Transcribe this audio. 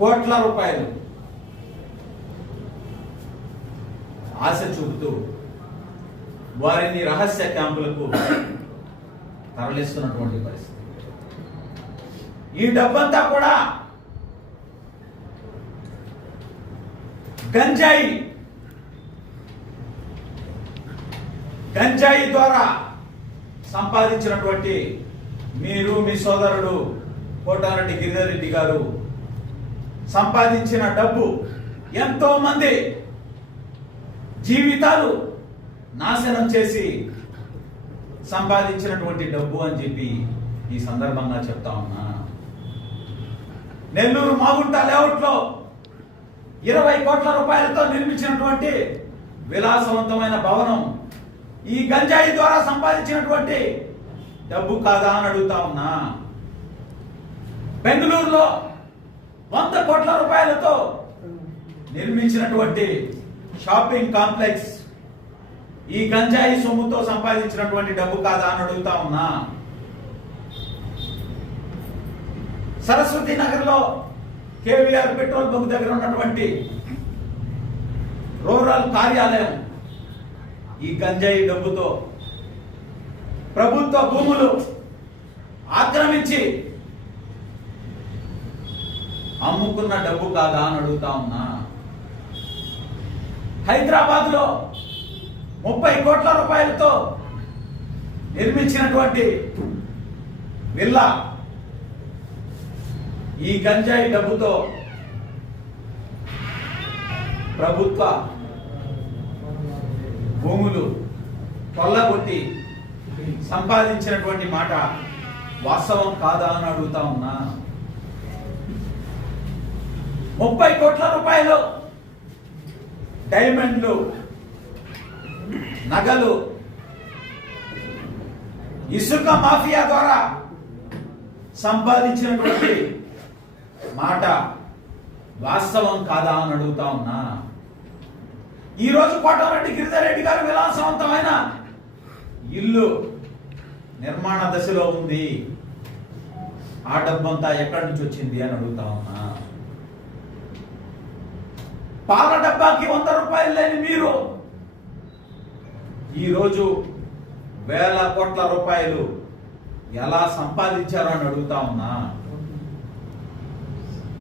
కోట్ల రూపాయలు ఆశ చూపుతూ వారిని రహస్య క్యాంపులకు తరలిస్తున్నటువంటి పరిస్థితి. ఈ డబ్బంతా కూడా గంజాయి ద్వారా సంపాదించినటువంటి మీరు, మీ సోదరుడు కోటారెడ్డి గిరిధర్ రెడ్డి గారు సంపాదించిన డబ్బు ఎంతో మంది జీవితాలు నాశనం చేసి సంపాదించినటువంటి డబ్బు అని చెప్పి ఈ సందర్భంగా చెప్తా ఉన్నా. నెల్లూరు మాగుంట లేఅవుట్లో 20 కోట్ల రూపాయలతో నిర్మించినటువంటి విలాసవంతమైన భవనం ఈ గంజాయి ద్వారా సంపాదించినటువంటి డబ్బు కాదా అని అడుగుతా ఉన్నా. బెంగళూరులో 100 కోట్ల రూపాయలతో నిర్మించినటువంటి షాపింగ్ కాంప్లెక్స్ ఈ గంజాయి సొమ్ముతో సంపాదించినటువంటి డబ్బు కాదా అని అడుగుతా ఉన్నా. సరస్వతి నగర్లో కేవీఆర్ పెట్రోల్ బంక్ దగ్గర ఉన్నటువంటి రూరల్ కార్యాలయం ఈ గంజాయి డబ్బుతో ప్రభుత్వ భూములు ఆక్రమించి అమ్ముకున్న డబ్బు కాదా అని అడుగుతా ఉన్నా. హైదరాబాద్ లో 30 కోట్ల రూపాయలతో నిర్మించినటువంటి విల్లా ఈ గంజాయి డబ్బుతో ప్రభుత్వ భూములు కొల్లగొట్టి సంపాదించినటువంటి మాట వాస్తవం కాదా అని అడుగుతా ఉన్నా. 30 కోట్ల రూపాయలు డైమండ్లు, నగలు ఇసుక మాఫియా ద్వారా సంపాదించినటువంటి మాట వాస్తవం కాదా అని అడుగుతా ఉన్నా. ఈరోజు కోటారెడ్డి గిరిధర్ రెడ్డి గారు విలాసవంతమైన ఇల్లు నిర్మాణ దశలో ఉంది. ఆ డబ్బంతా ఎక్కడి నుంచి వచ్చింది అని అడుగుతా ఉన్నా. పాల డబ్బాకి 100 రూపాయలు లేని మీరు ఈరోజు వేల కోట్ల రూపాయలు ఎలా సంపాదించారో అని అడుగుతా ఉన్నా.